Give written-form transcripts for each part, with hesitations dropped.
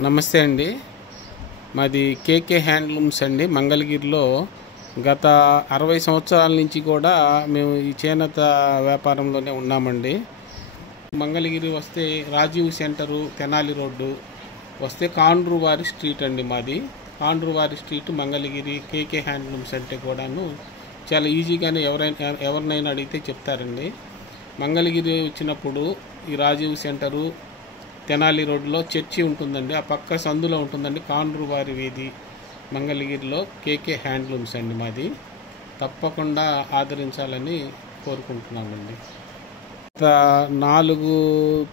నమస్తే అండి. మాది కేకే హ్యాండ్లూమ్స్ అండి. మంగళగిరిలో గత 60 సంవత్సరాల నుంచి కూడా మేము ఈ చేనేత వ్యాపారంలోనే ఉన్నామండి. మంగళగిరి వస్తే రాజీవ్ సెంటరు, తెనాలి రోడ్డు వస్తే కాండ్రువారి స్ట్రీట్ అండి మాది. కాండ్రువారి స్ట్రీట్ మంగళగిరి కేకే హ్యాండ్లూమ్స్ అంటే కూడాను చాలా ఈజీగానే ఎవరినైనా అడిగితే చెప్తారండి. మంగళగిరి వచ్చినప్పుడు ఈ రాజీవ్ సెంటరు, తెనాలి రోడ్లో చర్చి ఉంటుందండి. ఆ పక్క సందులో ఉంటుందండి కాండ్రువారి వీధి. మంగళగిరిలో కేకే హ్యాండ్లూమ్స్ అండి మాది. తప్పకుండా ఆదరించాలని కోరుకుంటున్నామండి. గత 4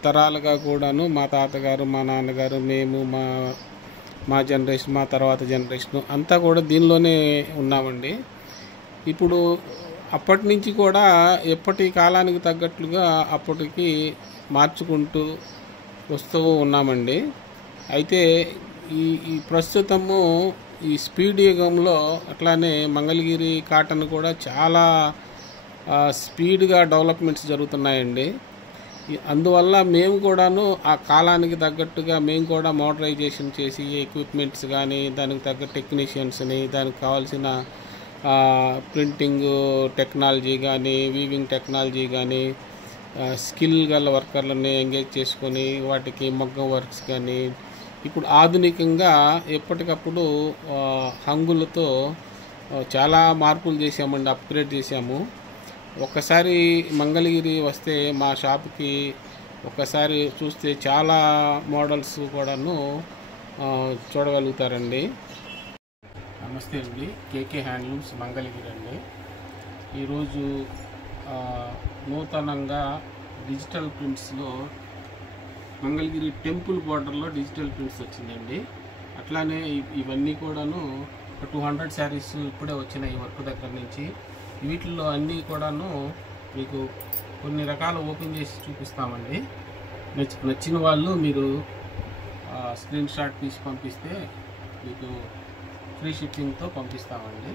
తరాలుగా కూడాను మా తాతగారు, మా నాన్నగారు, మేము, మా జనరేషన్, మా తర్వాత జనరేషన్ అంతా కూడా దీనిలోనే ఉన్నామండి. ఇప్పుడు అప్పటి నుంచి కూడా ఎప్పటి కాలానికి తగ్గట్లుగా అప్పటికి మార్చుకుంటూ వస్తూ ఉన్నామండి. అయితే ఈ ప్రస్తుతము ఈ స్పీడ్ యుగంలో అట్లానే మంగళగిరి కాటన్ కూడా చాలా స్పీడ్గా డెవలప్మెంట్స్ జరుగుతున్నాయండి. అందువల్ల మేము కూడాను ఆ కాలానికి తగ్గట్టుగా మేము కూడా మోడరైజేషన్ చేసి ఎక్విప్మెంట్స్ కానీ, దానికి తగ్గ టెక్నీషియన్స్ని, దానికి కావాల్సిన ప్రింటింగ్ టెక్నాలజీ కానీ, వీవింగ్ టెక్నాలజీ కానీ, స్కిల్ గల వర్కర్లని ఎంగేజ్ చేసుకొని వాటికి మగ్గం వర్క్స్ కానీ, ఇప్పుడు ఆధునికంగా ఎప్పటికప్పుడు హంగులతో చాలా మార్పులు చేసామండి, అప్గ్రేడ్ చేసాము. ఒక్కసారి మంగళగిరి వస్తే మా షాప్కి ఒక్కసారి చూస్తే చాలా మోడల్స్ కూడాను చూడగలుగుతారండి. నమస్తే అండి. కేకే హ్యాండ్లూమ్స్ మంగళగిరి అండి. ఈరోజు నూతనంగా డిజిటల్ ప్రింట్స్లో మంగళగిరి టెంపుల్ బోర్డర్లో డిజిటల్ ప్రింట్స్ వచ్చిందండి. అట్లానే ఇవన్నీ కూడాను 200 శారీస్ ఇప్పుడే వచ్చినాయి ఈ వర్క్ దగ్గర నుంచి. వీటిల్లో అన్నీ కూడాను మీకు కొన్ని రకాలు ఓపెన్ చేసి చూపిస్తామండి. నచ్చిన వాళ్ళు మీరు స్క్రీన్ షాట్ తీసి పంపిస్తే మీకు ఫ్రీ షిప్పింగ్తో పంపిస్తామండి.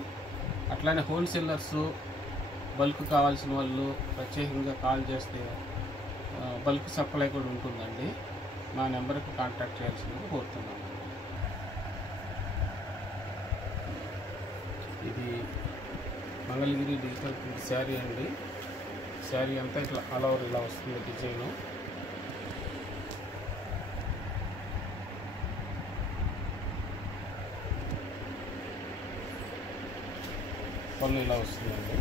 అట్లానే హోల్సేలర్స్, బల్క్ కావాల్సిన వాళ్ళు ప్రత్యేకంగా కాల్ చేస్తే బల్క్ సప్లై కూడా ఉంటుందండి. మా నెంబర్కి కాంటాక్ట్ చేయాల్సిందిగా కోరుతున్నాము. ఇది మంగళగిరి డిజిటల్ ప్రింట్ శారీ అండి. శారీ అంతా ఇట్లా ఆల్ ఓవర్ ఇలా వస్తుంది డిజైను. పళ్ళు ఇలా వస్తుందండి.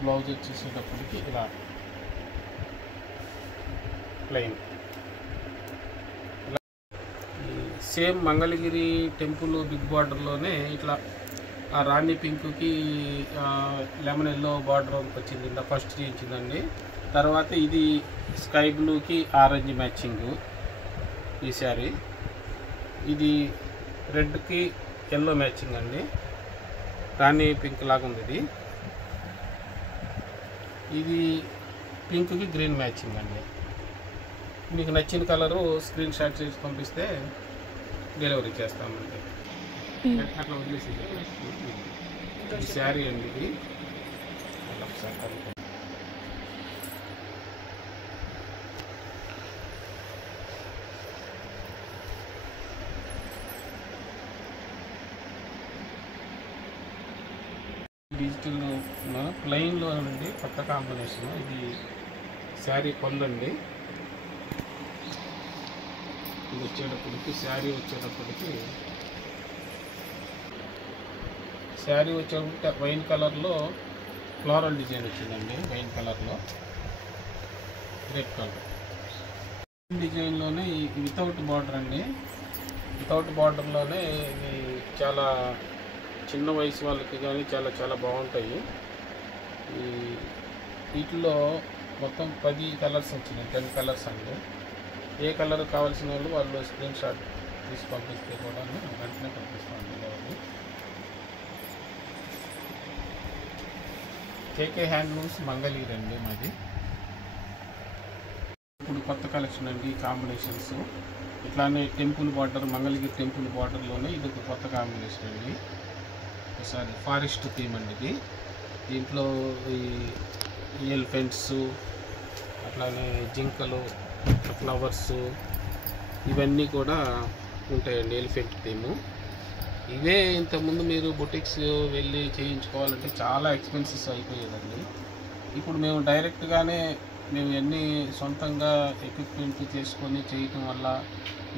బ్లౌజ్ వచ్చేసేటప్పటికి ఇలా plain. Same Mangalagiri temple big బార్డర్లోనే ఇట్లా ఆ రాణి పింక్కి లెమన్ ఎల్లో బార్డర్ వచ్చింది, ఫస్ట్ చేయించిందండి. తర్వాత ఇది స్కై బ్లూకి ఆరెంజ్ మ్యాచింగ్ ఈ శారీ. ఇది రెడ్కి ఎల్లో మ్యాచింగ్ అండి. రాణి పింక్ లాగా ఉంది ఇది. ఇది పింక్కి గ్రీన్ మ్యాచింగ్ అండి. మీకు నచ్చిన కలరు స్క్రీన్ షాట్ చేసి పంపిస్తే డెలివరీ చేస్తామండి. అట్లా వదిలేసి శారీ అండి ఇది. డిజిటల్ ప్లెయిన్లో అండి, కొత్త కాంబినేషన్. ఇది శారీ పళ్ళండి. ఇది వచ్చేటప్పటికి శారీ వచ్చేటప్పటికి వైన్ కలర్లో ఫ్లోరల్ డిజైన్ వచ్చిందండి. వైన్ కలర్లో రెడ్ కలర్ డిజైన్లోనే వితౌట్ బార్డర్ అండి. వితౌట్ బార్డర్లోనే ఇది చాలా చిన్న వయసు వాళ్ళకి కానీ చాలా చాలా బాగుంటాయి. వీటిలో మొత్తం 10 కలర్స్ వచ్చినాయి, 10 కలర్స్ అండి. ఏ కలర్ కావాల్సిన వాళ్ళు స్క్రీన్ షాట్ తీసి పంపిస్తే కూడా వెంటనే పంపిస్తామండి. కేకే హ్యాండ్లూమ్స్ మంగళగిరి అండి మాది. ఇప్పుడు కొత్త కలెక్షన్ అండి కాంబినేషన్స్. ఇట్లానే టెంపుల్ బార్డర్, మంగళగిరి టెంపుల్ బార్డర్లోనే ఇది ఒక కొత్త కాంబినేషన్ అండి. ఒకసారి ఫారెస్ట్ థీమ్ అండి ఇది. దీంట్లో ఈ ఎలిఫెంట్స్, అట్లానే జింకలు, ఫ్లవర్స్, ఇవన్నీ కూడా ఉంటాయండి. Elephant theme. ఇవే ఇంతకుముందు మీరు బొటిక్స్ వెళ్ళి చేయించుకోవాలంటే చాలా ఎక్స్పెన్సెస్ అయిపోయేదండి. ఇప్పుడు మేము డైరెక్ట్గానే మేము అన్నీ సొంతంగా ఎక్విప్మెంట్ చేసుకొని చేయటం వల్ల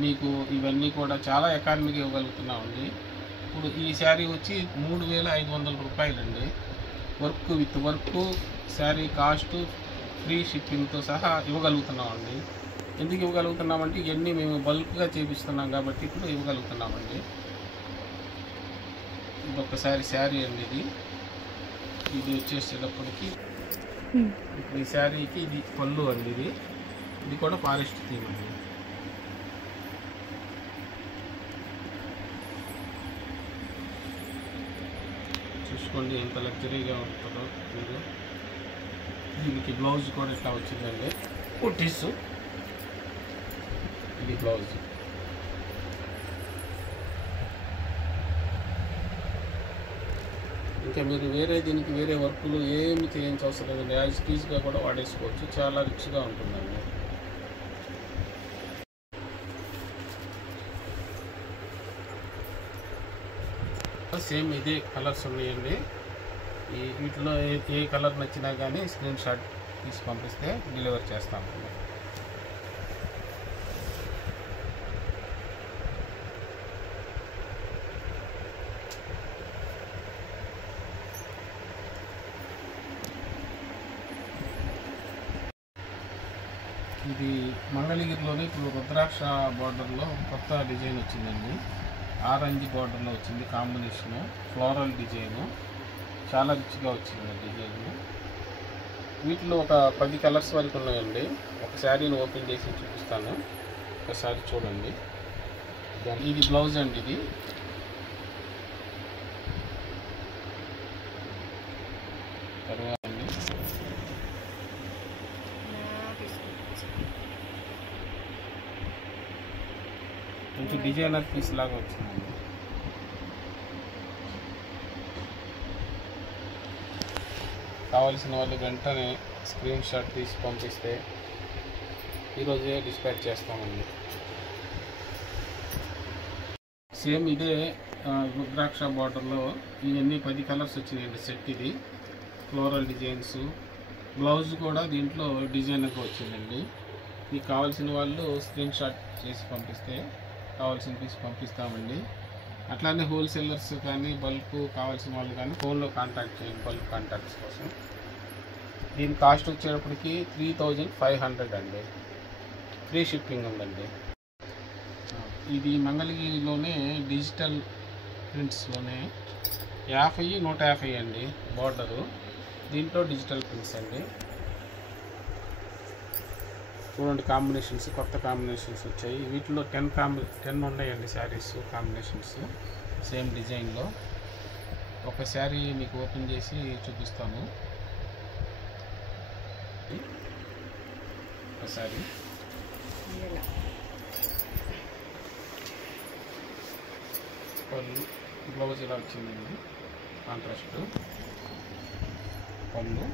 మీకు ఇవన్నీ కూడా చాలా ఎకానమీగా ఇవ్వగలుగుతున్నామండి. ఇప్పుడు ఈ శారీ వచ్చి 3,500 రూపాయలండి. Work with work, sari cost, free షిప్పింగ్తో సహా ఇవ్వగలుగుతున్నామండి. ఎందుకు ఇవ్వగలుగుతున్నామంటే ఇవన్నీ మేము బల్క్గా చేపిస్తున్నాం కాబట్టి ఇప్పుడు ఇవ్వగలుగుతున్నామండి. ఇది ఒకసారి శారీ అండి. ఇది వచ్చేసేటప్పటికి ఇప్పుడు ఈ శారీకి ఇది పళ్ళు అండి. ఇది కూడా ఫారెస్ట్ థీమ్ అండి. చూసుకోండి ఎంత లగ్జరీగా ఉంటుందో మీరు. దీనికి బ్లౌజ్ కూడా ఇట్లా వచ్చిందండి, కుట్టీస్. ఇది బ్లౌజ్. ఇంకా మీరు దీనికి వేరే వర్కులు ఏమి చేయించ అవసరం లేదండి. యాజ్ టీజ్గా కూడా వాడేసుకోవచ్చు. చాలా రిచ్గా ఉంటుందండి. సేమ్ ఇదే కలర్స్ ఉన్నాయండి. వీటిలో ఏ కలర్ నచ్చినా కానీ స్క్రీన్ షాట్ తీసి పంపిస్తే డెలివరీ చేస్తాము. ఇది మంగళగిరిలోనే ఇప్పుడు రుద్రాక్ష బార్డర్లో కొత్త డిజైన్ వచ్చిందండి. ఆరెంజ్ బార్డర్లో వచ్చింది కాంబినేషను, ఫ్లోరల్ డిజైను. చాలా రిచ్గా వచ్చింది డిజైన్. వీటిలో ఒక 10 కలర్స్ వరకు ఉన్నాయండి. ఒక శారీని ఓపెన్ చేసి చూపిస్తాను, ఒకసారి చూడండి. ఇది బ్లౌజ్ అండి. ఇది తర్వాత కొంచెం డిజైనర్ పీస్ లాగా వచ్చిందండి. కావాల్సిన వాళ్ళు వెంటనే స్క్రీన్ షాట్ తీసి పంపిస్తే ఈరోజే డిస్పాచ్ చేస్తామండి. సేమ్ ఇదే రుద్రాక్ష బార్డర్లో ఇవన్నీ 10 కలర్స్ వచ్చినాయండి సెట్. ఇది ఫ్లోరల్ డిజైన్స్. బ్లౌజ్ కూడా దీంట్లో డిజైనర్గా వచ్చిందండి. మీకు కావాల్సిన వాళ్ళు స్క్రీన్ షాట్ చేసి పంపిస్తే కావాల్సిన పీస్ పంపిస్తామండి. అట్లానే హోల్సేలర్స్ కానీ బల్క్ కావాల్సిన వాళ్ళు కానీ ఫోన్లో కాంటాక్ట్ చేయండి బల్క్ కాంటాక్ట్స్ కోసం. దీని కాస్ట్ వచ్చేటప్పటికి 3,500 అండి. ఫ్రీ షిప్పింగ్ ఉందండి. ఇది మంగళగిరిలోనే డిజిటల్ ప్రింట్స్లోనే 50-150 అండి బార్డరు. దీంట్లో డిజిటల్ ప్రింట్స్ అండి. చూడండి కాంబినేషన్స్, కొత్త కాంబినేషన్స్ వచ్చాయి. వీటిలో 10 ఉన్నాయండి శారీస్ కాంబినేషన్స్ సేమ్ డిజైన్లో. ఒక శారీ మీకు ఓపెన్ చేసి చూపిస్తాను. ఒక శారీ పళ్ళు, బ్లౌజ్ ఇలా వచ్చిందండి. కాంట్రాస్ట్ పళ్ళు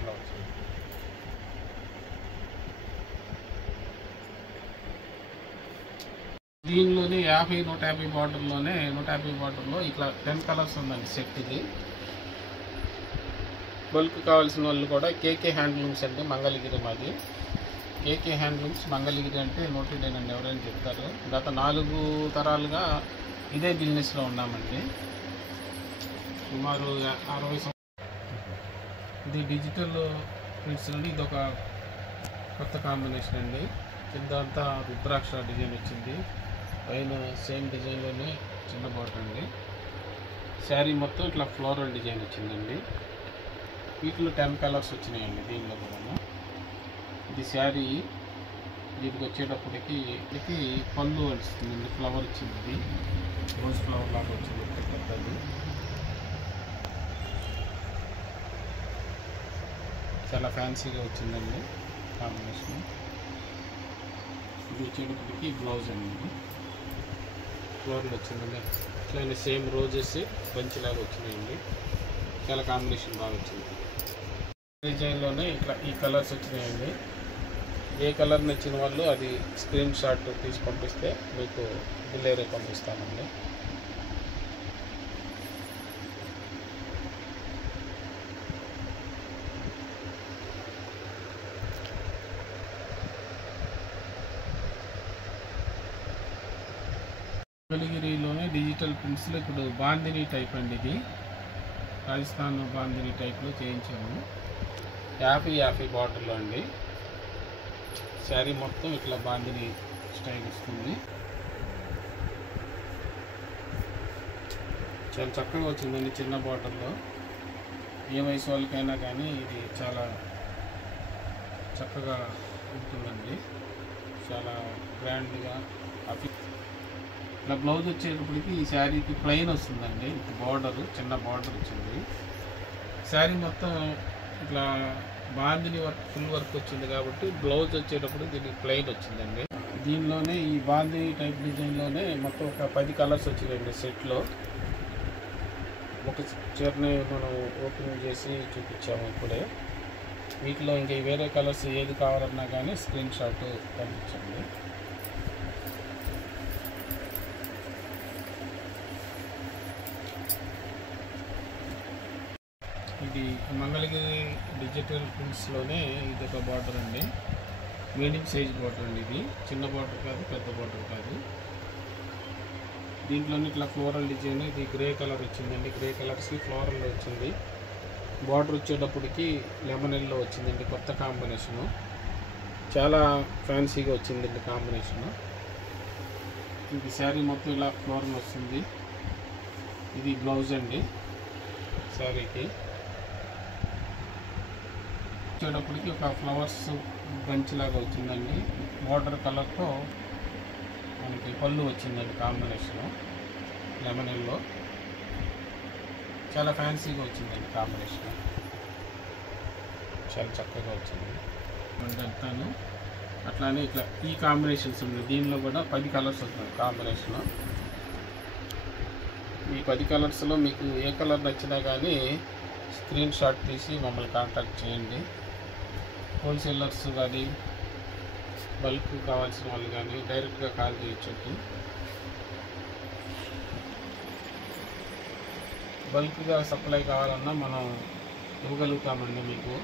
ఇలా వచ్చింది. దీనిలోనే 50-150 బార్డర్లోనే 150 బార్డర్లో ఇట్లా 10 కలర్స్ ఉందండి సెట్. ఇది బల్క్ కావాల్సిన వాళ్ళు కూడా కేకే హ్యాండ్లూమ్స్ అండి మంగళగిరి మాది. కేకే హ్యాండ్లూమ్స్ మంగళగిరి అంటే నోటెడేనండి, ఎవరైనా చెప్తారు. గత 4 తరాలుగా ఇదే బిజినెస్లో ఉన్నామండి. సుమారు 60 సంవత్సరాలు. ఇది డిజిటల్ ప్రింట్స్ నుండి ఇది ఒక కొత్త కాంబినేషన్ అండి. కింద అంతా రుద్రాక్ష డిజైన్ వచ్చింది, పైన సేమ్ డిజైన్లోనే చిన్న బార్డర్ అండి. శారీ మొత్తం ఇట్లా ఫ్లోరల్ డిజైన్ వచ్చిందండి. వీటిలో 10 కలర్స్ వచ్చినాయండి దీనిలో కూడా. ఇది శారీ. దీనికి వచ్చేటప్పటికి పళ్ళు వస్తుందండి, ఫ్లవర్ వచ్చింది, రోజ్ ఫ్లవర్ లాగా వచ్చింది పెద్దది. చాలా ఫ్యాన్సీగా వచ్చిందండి కాంబినేషన్. ఇది వచ్చేటప్పటికి బ్లౌజ్ అండి, ఫ్లోర్లు వచ్చిందండి. అట్లనే సేమ్ రోజెస్ బంచ్ లాగా వచ్చినాయండి. చాలా కాంబినేషన్ బాగా వచ్చింది. డిజైన్లోనే ఇట్లా ఈ కలర్స్ వచ్చినాయండి. ఏ కలర్ నచ్చిన వాళ్ళు అది స్క్రీన్ షాట్ తీసి పంపిస్తే మీకు బిల్లేరే పంపిస్తామండి. మంగళగిరిలోనే డిజిటల్ ప్రింట్స్లో ఇప్పుడు బాందిని టైప్ అండి. ఇది రాజస్థాన్ బాందిని టైప్లో చేయించాము. 50 బార్డర్లో అండి. శారీ మొత్తం ఇట్లా బాందిని స్టైల్ వస్తుంది. చాలా చక్కగా వచ్చిందండి. చిన్న బార్డర్లో ఏ వయసు వాళ్ళకైనా కానీ ఇది చాలా చక్కగా ఉంటుందండి. చాలా గ్రాండ్గా ఇట్లా బ్లౌజ్ వచ్చేటప్పటికి ఈ శారీకి ప్లెయిన్ వస్తుందండి. బార్డర్ చిన్న బార్డర్ వచ్చింది. శారీ మొత్తం ఇట్లా బాందిని వర్క్ ఫుల్ వర్క్ వచ్చింది కాబట్టి బ్లౌజ్ వచ్చేటప్పుడు దీనికి ప్లెయిన్ వచ్చిందండి. దీనిలోనే ఈ బాందిని టైప్ డిజైన్లోనే మొత్తం ఒక 10 కలర్స్ వచ్చినాయండి సెట్లో. ఒక చీరని మనం ఓపెన్ చేసి చూపించాము ఇప్పుడే. వీటిలో ఇంకా వేరే కలర్స్ ఏది కావాలన్నా కానీ స్క్రీన్ షాట్ పంపించండి. ఇది మంగళగిరి డిజిటల్ ప్రింట్స్లోనే ఇది ఒక బార్డర్ అండి. మీడియం సైజ్ బార్డర్ అండి. ఇది చిన్న బార్డర్ కాదు, పెద్ద బార్డర్ కాదు. దీంట్లోనే ఇట్లా ఫ్లోరల్ డిజైన్. ఇది గ్రే కలర్ వచ్చిందండి. గ్రే కలర్స్కి ఫ్లోరల్లో వచ్చింది. బార్డర్ వచ్చేటప్పటికి లెమన్ ఎల్లో వచ్చిందండి. కొత్త కాంబినేషను, చాలా ఫ్యాన్సీగా వచ్చిందండి కాంబినేషను. ఇది శారీ మొత్తం ఇలా ఫ్లోరల్ వస్తుంది. ఇది బ్లౌజ్ అండి. శారీకి వచ్చేటప్పటికి ఒక ఫ్లవర్స్ బంచ్ లాగా వచ్చిందండి. బార్డర్ కలర్తో మనకి పళ్ళు వచ్చిందండి. కాంబినేషను లెమన్ ఎల్లో చాలా ఫ్యాన్సీగా వచ్చిందండి. కాంబినేషన్ చాలా చక్కగా వచ్చింది. అంతాను అట్లానే ఇట్లా ఈ కాంబినేషన్స్ ఉన్నాయి. దీనిలో కూడా 10 కలర్స్ వస్తుంది కాంబినేషను. ఈ 10 కలర్స్లో మీకు ఏ కలర్ నచ్చినా కానీ స్క్రీన్ షాట్ తీసి మమ్మల్ని కాంటాక్ట్ చేయండి. హోల్సేలర్స్ కానీ బల్క్ కావాల్సిన వాళ్ళు కానీ డైరెక్ట్గా కాల్ చేయొచ్చు. బల్క్గా సప్లై కావాలన్నా మనం ఇవ్వగలుగుతామండి మీకు.